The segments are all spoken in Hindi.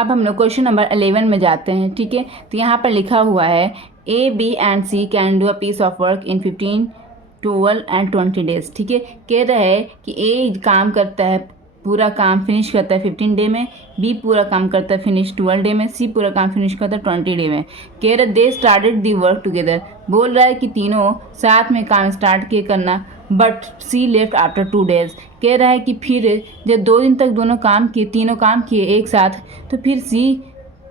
अब हम लोग क्वेश्चन नंबर 11 में जाते हैं। ठीक है, तो यहाँ पर लिखा हुआ है A B and C can do a piece of work in 15, 12 and 20 days. ठीक है, कह रहा है कि ए काम करता है, पूरा काम फिनिश करता है 15 डे में, बी पूरा काम करता है फिनिश 12 डे में, सी पूरा काम फिनिश करता है 20 डे में। कह रहा है they started the work together, बोल रहा है कि तीनों साथ में काम स्टार्ट किए करना, but C left after 2 days. कह रहा है कि फिर जब 2 दिन तक दोनों काम किए, तीनों काम किए एक साथ, तो फिर सी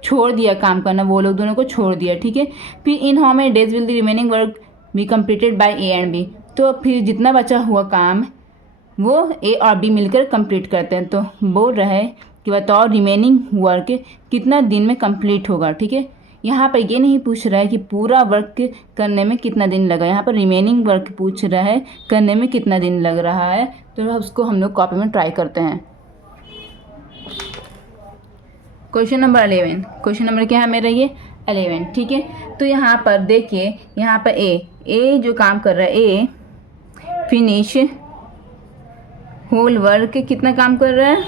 छोड़ दिया काम करना, वो लोग दोनों को छोड़ दिया। ठीक है, फिर in how many days will the remaining work be completed by A and B, तो फिर जितना बचा हुआ काम वो ए और बी मिलकर कंप्लीट करते हैं। तो बोल रहा है कि बताओ रिमेनिंग वर्क कितना दिन में कंप्लीट होगा। ठीक है, यहाँ पर ये नहीं पूछ रहा है कि पूरा वर्क करने में कितना दिन लगा, यहाँ पर रिमेनिंग वर्क पूछ रहा है करने में कितना दिन लग रहा है। तो उसको हम लोग कॉपी में ट्राई करते हैं। क्वेश्चन नंबर 11, क्वेश्चन नंबर क्या है मेरा ये 11। ठीक है, तो यहाँ पर देखिए, यहाँ पर ए जो काम कर रहा है, ए फिनिश होल वर्क कितना काम कर रहा है,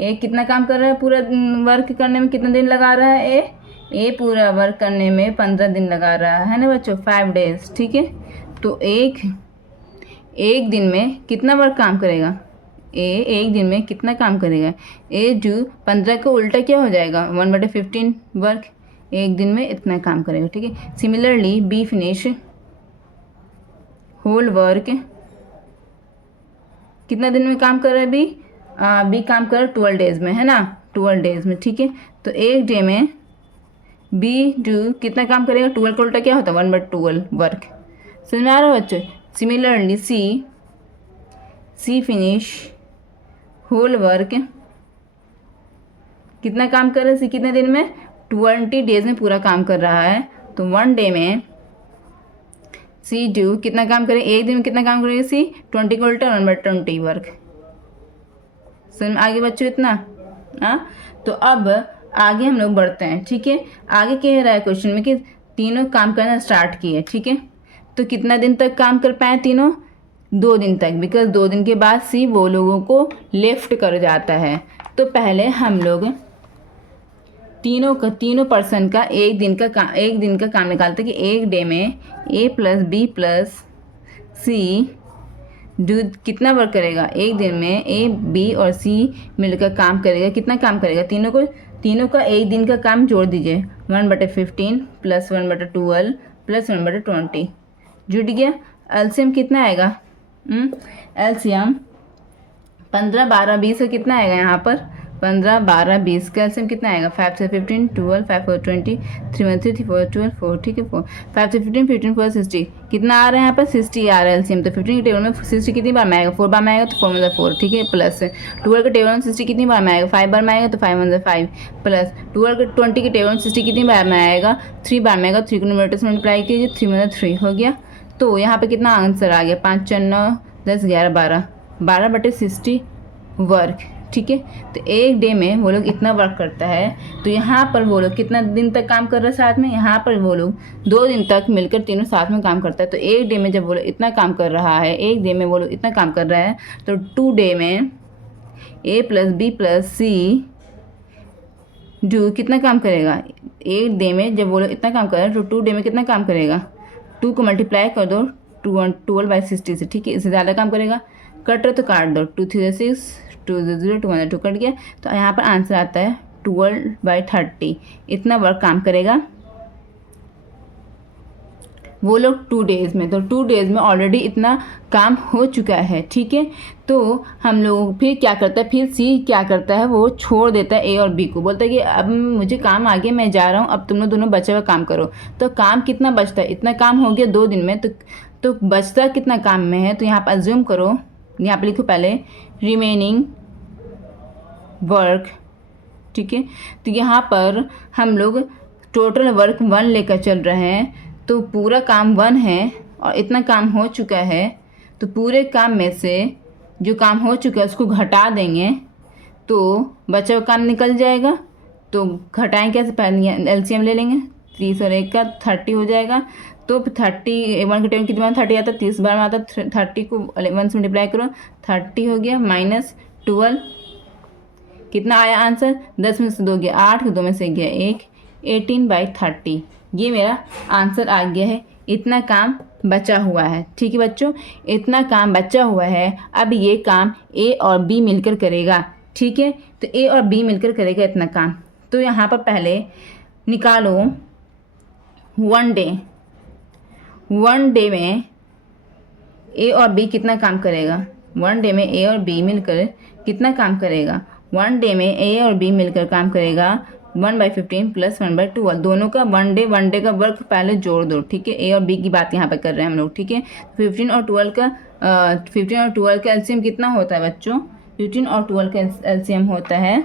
ए कितना काम कर रहा है, पूरा वर्क करने में कितना दिन लगा रहा है, ए पूरा वर्क करने में 15 दिन लगा रहा है ना बच्चों, 5 डेज। ठीक है, तो एक दिन में कितना वर्क काम करेगा, एक दिन में कितना काम करेगा, ए जो 15 का उल्टा क्या हो जाएगा 1/15 वर्क, एक दिन में इतना काम करेगा। ठीक है, similarly B finish whole work कितना दिन में काम कर रहा है, बी काम कर रहा है 12 डेज में, है ना, 12 डेज में। ठीक है, तो एक डे में बी जो कितना काम करेगा, 12 का उल्टा क्या होता है 1/12 वर्क। समझ में आ रहा है बच्चों। Similarly C finish whole work कितना काम कर रहा है, सी कितने दिन में 20 डेज में पूरा काम कर रहा है। तो 1 डे में सी डू कितना काम करे, एक दिन में कितना काम करेगा सी, 20 का उल्टा 1/20 वर्क। समझ में आगे बच्चों इतना। हाँ, तो अब आगे हम लोग बढ़ते हैं। ठीक है, आगे कह रहा है क्वेश्चन में कि तीनों काम करना स्टार्ट किए। ठीक है, तो कितना दिन तक काम कर पाए तीनों, 2 दिन तक, बिकॉज 2 दिन के बाद सी वो लोगों को लेफ्ट कर जाता है। तो पहले हम लोग तीनों पर्सन का एक दिन का काम निकालते हैं कि एक डे में A plus B plus C do कितना वर्क करेगा, एक दिन में ए बी और सी मिलकर काम करेगा, कितना काम करेगा, तीनों का एक दिन का काम जोड़ दीजिए, 1/15 प्लस 1/12 प्लस 1/20 जुड़ गया। एलसीएम कितना आएगा, एलसीएम 15, 12, 20 का कितना आएगा, यहाँ पर 15, 12, 20 का एलसीएम कितना आएगा, 5 से 15 12, 5 4 20, 3 1 3 4 12 4। ठीक है, 5 से 15 15 4 60 कितना आ रहा है यहाँ पर 60 आ रहा है एलसीएम। तो 15 के टेबल में 60 कितनी बार में आएगा, 4 बार में आएगा, तो 4 में 4। ठीक है, प्लस 12 के टेबल में 60 कितनी बार में आएगा, 5 बार में आएगा, तो 5 में 5 प्लस 20 के टेबल में 60 कितनी बार में आएगा, 3 बार में आएगा, 3 को न्यूमरेटर से मल्टीप्लाई कीजिए, 3 में 3 हो गया। तो यहाँ पे कितना आंसर आ गया, 5 4 9 10 11 12/60 वर्क। ठीक है, तो एक डे में वो लोग इतना वर्क करता है। तो यहाँ पर वो लोग कितना दिन तक काम कर रहे हैं साथ में, यहाँ पर वो लोग 2 दिन तक मिलकर तीनों साथ में काम करता है। तो एक डे में जब वो लोग इतना काम कर रहा है, एक डे में वो लोग इतना काम कर रहा है, तो 2 डे में A plus B plus C do कितना काम करेगा, एक डे में जब वो लोग इतना काम कर रहे हैं तो 2 डे में कितना काम करेगा, 2 को मल्टीप्लाई कर दो 12/60 से। ठीक है, इससे ज़्यादा काम करेगा, कट रहे तो काट दो, 2 3 6 2 0 2 1 2 कट गया। तो यहाँ पर आंसर आता है 12/30 इतना वर्क काम करेगा वो लोग 2 डेज़ में। तो 2 डेज़ में ऑलरेडी इतना काम हो चुका है। ठीक है, तो हम लोग फिर क्या करता है, फिर सी क्या करता है, वो छोड़ देता है ए और बी को, बोलता है कि अब मुझे काम आगे, मैं जा रहा हूँ, अब तुम लोग दोनों बचे हुआ काम करो। तो काम कितना बचता है, इतना काम हो गया 2 दिन में, तो बचता कितना काम में है। तो यहाँ पर अज्यूम करो, यहाँ पर लिखो पहले रिमेनिंग वर्क। ठीक है, तो यहाँ पर हम लोग टोटल वर्क 1 लेकर चल रहे हैं, तो पूरा काम 1 है और इतना काम हो चुका है। तो पूरे काम में से जो काम हो चुका है उसको घटा देंगे तो बचा हुआ काम निकल जाएगा। तो घटाएं कैसे, पहले एलसीएम ले लेंगे, 30 और 1 का 30 हो जाएगा। तो 30 1 के टेबल कितनी बार 30 आता है, 30 बार में आता है। 30 को 1 से मल्टीप्लाई करो, 30 हो गया, -12 कितना आया आंसर, 10 में से 2 गया 8, 2 में से गया 1, 18/30। ये मेरा आंसर आ गया है। इतना काम बचा हुआ है। ठीक है बच्चों, इतना काम बचा हुआ है। अब ये काम ए और बी मिलकर करेगा। ठीक है, तो ए और बी मिलकर करेगा इतना काम। तो यहाँ पर पहले निकालो 1 डे। 1 डे में ए और बी कितना काम करेगा। 1 डे में ए और बी मिलकर कितना काम करेगा। 1 डे में ए और बी मिलकर काम करेगा 1/15 + 1/12। दोनों का 1 डे का वर्क पहले जोड़ दो। ठीक है, ए और बी की बात यहाँ पर कर रहे हैं हम लोग। ठीक है, 15 और 12 का एलसीएम कितना होता है बच्चों। 15 और 12 का एलसीएम होता है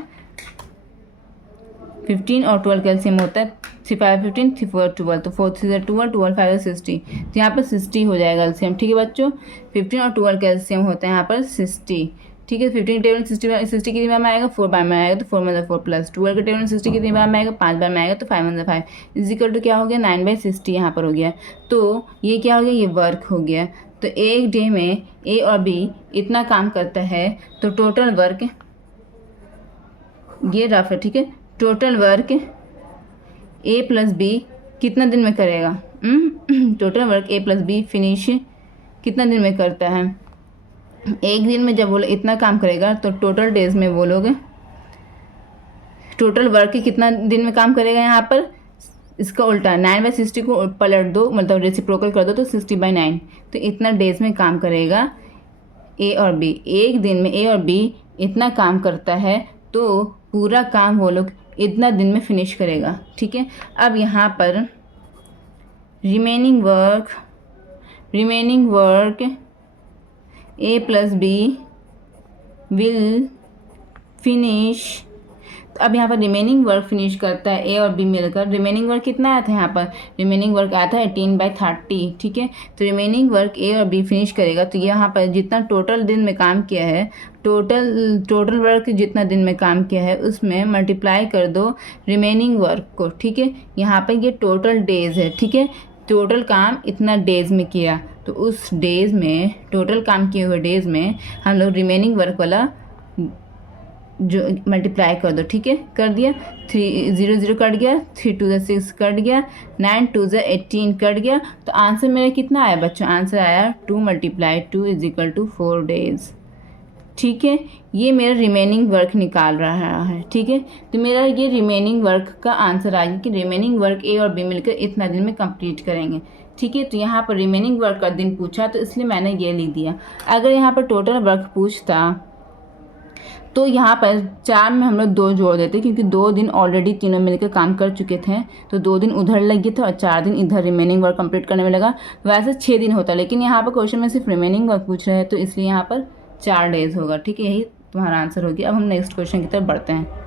15 और 12 का एलसीएम होता है 3 5 15 3 4 12। तो 4 3 12 12 5 60। तो यहाँ पर 60 हो जाएगा एलसीएम। ठीक है बच्चों, 15 और 12 का एलसीएम होता है यहाँ पर 60। ठीक है, 15 के टेबल में 60 कितनी बार में आएगा, 4 बार में आएगा। तो 4 मतलब 4 प्लस 12 के टेबल में 60 कितनी बार में आएगा, 5 बार में आएगा। तो 5 मतलब 5 इजिकल टू क्या हो गया, 9/60 यहाँ पर हो गया। तो ये क्या हो गया, ये वर्क हो गया। तो एक डे में ए और बी इतना काम करता है। तो टोटल वर्क ये रफ है। ठीक है, total work A plus B कितना दिन में करेगा। Total work A plus B finish कितना दिन में करता है। एक दिन में जब बोले इतना काम करेगा तो टोटल डेज में बोलोगे टोटल वर्क कितना दिन में काम करेगा। यहाँ पर इसका उल्टा 9/60 को पलट दो, मतलब रेसिप्रोकल कर दो तो 60/9। तो इतना डेज में काम करेगा ए और बी। एक दिन में ए और बी इतना काम करता है तो पूरा काम वो लोग इतना दिन में फिनिश करेगा। ठीक है, अब यहाँ पर remaining work A plus B will finish. तो अब यहाँ पर रिमेनिंग वर्क फिनिश करता है ए और बी मिलकर। रिमेनिंग वर्क कितना आया था यहाँ पर, रिमेनिंग वर्क आया था 18/30। ठीक है, तो रिमेनिंग वर्क ए और बी फिनिश करेगा। तो यहाँ पर जितना टोटल दिन में काम किया है, टोटल वर्क जितना दिन में काम किया है उसमें मल्टीप्लाई कर दो रिमेनिंग वर्क को। ठीक है, यहाँ पर ये टोटल डेज है। ठीक है, टोटल काम इतना डेज में किया तो उस डेज में टोटल काम किए हुए डेज में हम लोग रिमेनिंग वर्क वाला जो मल्टीप्लाई कर दो। ठीक है, कर दिया। 3 0 0 कट गया, 3 2 6 कट गया, 9 2 18 कट गया। तो आंसर मेरा कितना आया बच्चों, आंसर आया 2 × 2 = 4 डेज। ठीक है, ये मेरा रिमेनिंग वर्क निकाल रहा है। ठीक है, तो मेरा ये रिमेनिंग वर्क का आंसर आ गया कि रिमेनिंग वर्क ए और बी मिलकर इतना दिन में कंप्लीट करेंगे। ठीक है, तो यहाँ पर रिमेनिंग वर्क का दिन पूछा तो इसलिए मैंने ये लिख दिया। अगर यहाँ पर टोटल वर्क पूछता तो यहाँ पर 4 में हम लोग 2 जोड़ देते, क्योंकि 2 दिन ऑलरेडी तीनों मिलकर काम कर चुके थे। तो 2 दिन उधर लग गए थे और 4 दिन इधर रिमेनिंग वर्क कंप्लीट करने में लगा। वैसे 6 दिन होता, लेकिन यहाँ पर क्वेश्चन में सिर्फ रिमेनिंग वर्क पूछ रहे हैं तो इसलिए यहाँ पर 4 डेज होगा। ठीक है, यही तुम्हारा आंसर हो गया। अब हम नेक्स्ट क्वेश्चन की तरफ बढ़ते हैं।